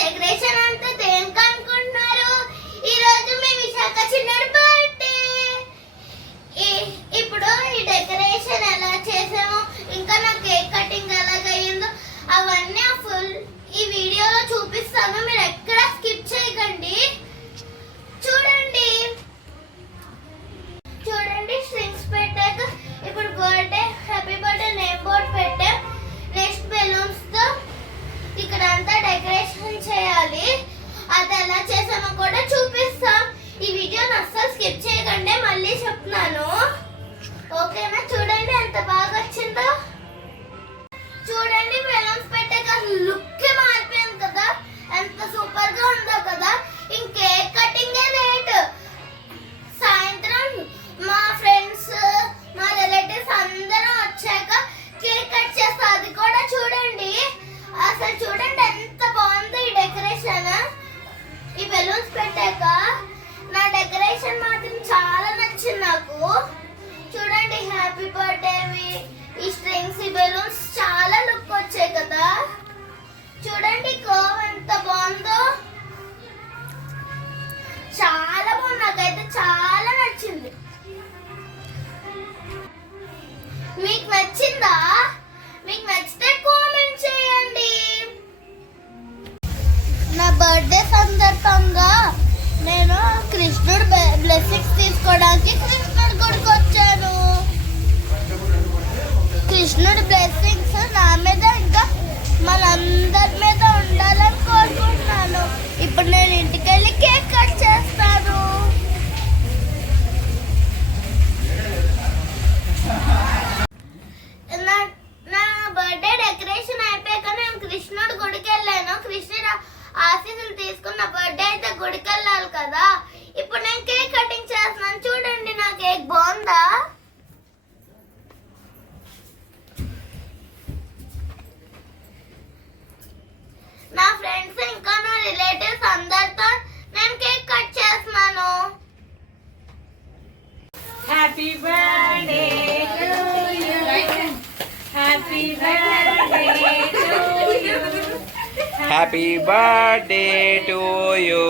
Decoration happy birthday ఈ strings ఈ balloons చాలా లుక్ వచ్చాయి కదా. చూడండి కోవ్ ఎంత బాగుందో. చాలా బాగుంది నాకైతే చాలా నచ్చింది. మీకు నచ్చిందా? మీకు నచ్చితే కామెంట్ చేయండి. నా బర్త్డే సందర్భంగా నేను కృష్ణుడు బ్లెస్సింగ్స్ తీసుకోవడానికి కృష్ణుడు గుడికి వచ్చాను కృష్ణుడి బ్లెస్సింగ్స్ నా మీద ఇంకా మనందరి మీద ఉండాలని కోరుకుంటున్నాను. ఇప్పుడు నేను ఇంటికి వెళ్ళి కేక్ కట్ చేస్తాను. నా నా బర్త్డే డెకరేషన్ అయిపోయాక నేను కృష్ణుడు గుడికి వెళ్ళాను. కృష్ణుడు ఆశీస్సులు తీసుకున్న బర్త్డే అయితే గుడికి వెళ్ళాలి కదా. ఇప్పుడు నేను కేక్ కటింగ్ చేస్తున్నాను. Happy birthday to you. Happy birthday to you. Happy birthday to you,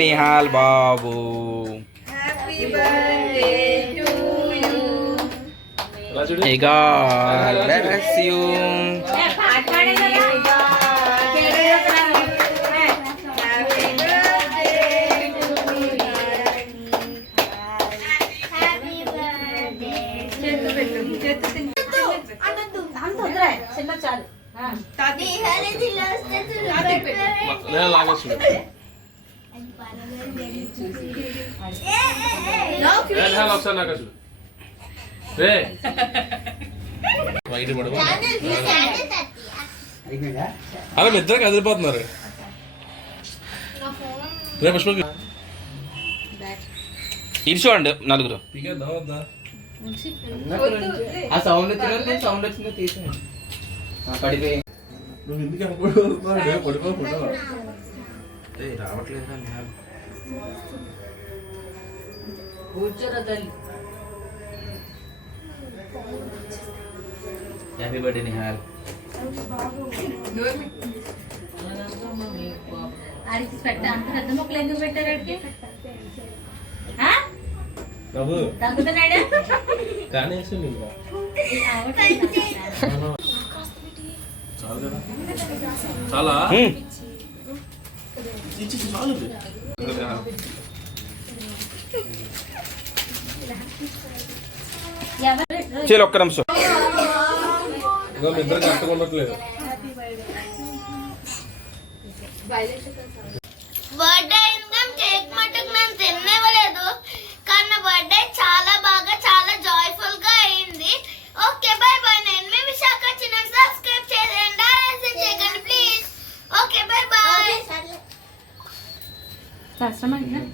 Nihal Babu. Happy birthday to you. Hey God, bless you. అలా ఇద్దరు కదిలిపోతున్నారు. రే పుష్పకి ఇరుచోండి నలుగురు. ఆ సౌండ్ వచ్చిన సౌండ్ వచ్చిందో తీసాను పడిపోయి. నువ్వు ఎందుకు అనుకుంటున్నావు పడిపోకుండా రావట్లేదు నిహాల్ కూర్చోరా తల్లి. హ్యాపీ బర్త్డే నిహాల్ ఆడికి పెట్ట అంత పెద్ద మొక్కలు ఎందుకు పెట్టారు ప్రభు తగ్గుతున్నాడా కానీ వేసింది ఇంకా. చాలు చాలా? ఒక్క నిమిషం. ఇద్దరు కరెక్ట్గా ఉండట్లేదు బర్త్డే అయిందా కేక్ మటుకు నేను తినేవ్వలేదు कस्टमर है